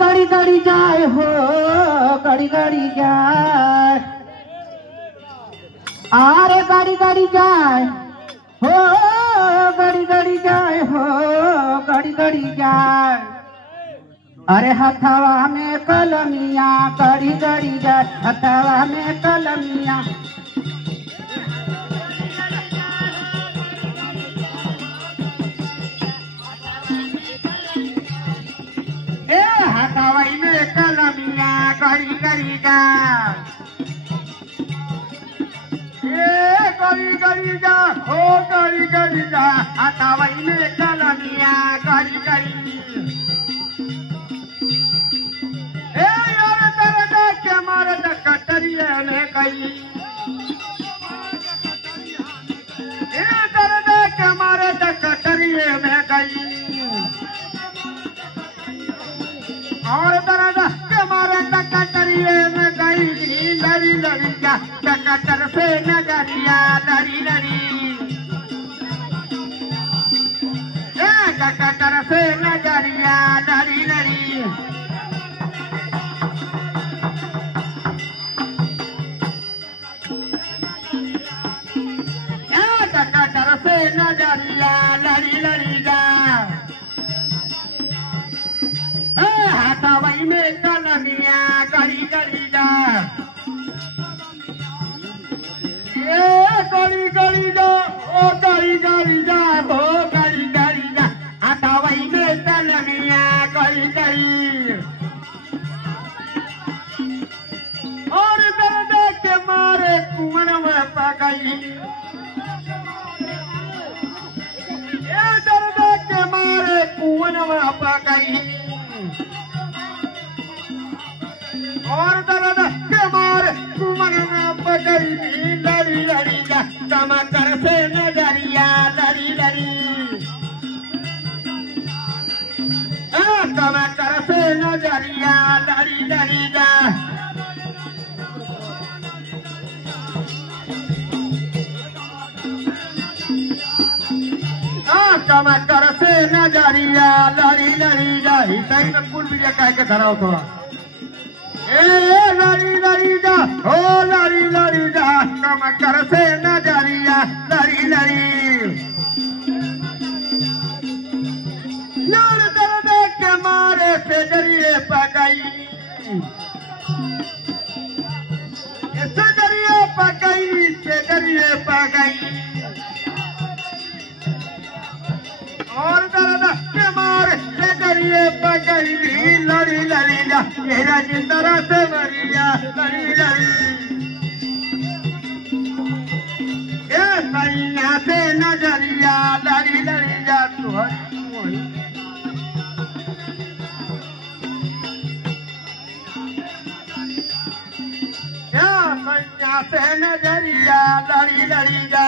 गड़ी गड़ी जाए हो गड़ी गड़ी जाए अरे गड़ी गड़ी जाए हो गड़ी गड़ी जाए हो गड़ी गड़ी जाए अरे हथवा में कलमिया गड़ी गड़ी जाए हथवा में कलमिया हथवाई में कलमिया गड़ी गड़ी जाए गड़ी गड़ी जा हो गड़ी गड़ी जा हथवाई में कलमिया गड़ी गड़ी यार तेरे देख के मारे कटरिए में गई तेरे देख के मारे कटरिए में गई और दर्द के मारे कटरिए में गई लड़ी लड़ी जा कटर से नजरिया लड़ी लड़ी कटर से नजरिया लड़ी लड़ी कटर से नजरिया लड़ी लड़ी जा हथवाई में कलमिया गड़ी गड़ी जा गड़ी गड़ी जा ओ गड़ी गड़ी जा हो गड़ी गड़ी जा हथवाई में कलमिया गड़ी गड़ी और दर्द के मारे कुंवर में पगई दर्द के मारे कुंवर में पगई और दर्द के मारे कुमन में पकड़ी लड़ी लड़ी जा कमकर से नजरिया लड़ी लड़ी कमकर से नजरिया लड़ी लड़ी जा कमकर से नजरिया लड़ी लड़ी जा ही कुल भी कह के धराओ थोड़ा लड़ी लड़ी जा हो लड़ी लड़ी जा कमकर से नजरिया लड़ी लड़ी यार दर्द के मारे से जरिए पगई से जरिए पगई से जरिए पगई और दर्द के मारे से जरिए पगई लड़ी लड़ी जा मेरा जिंदरा से मरिया लड़ी लड़ी सैया से नजरिया लड़ी लड़ी जा तुहरी सैया से नजरिया लड़ी लड़ी जा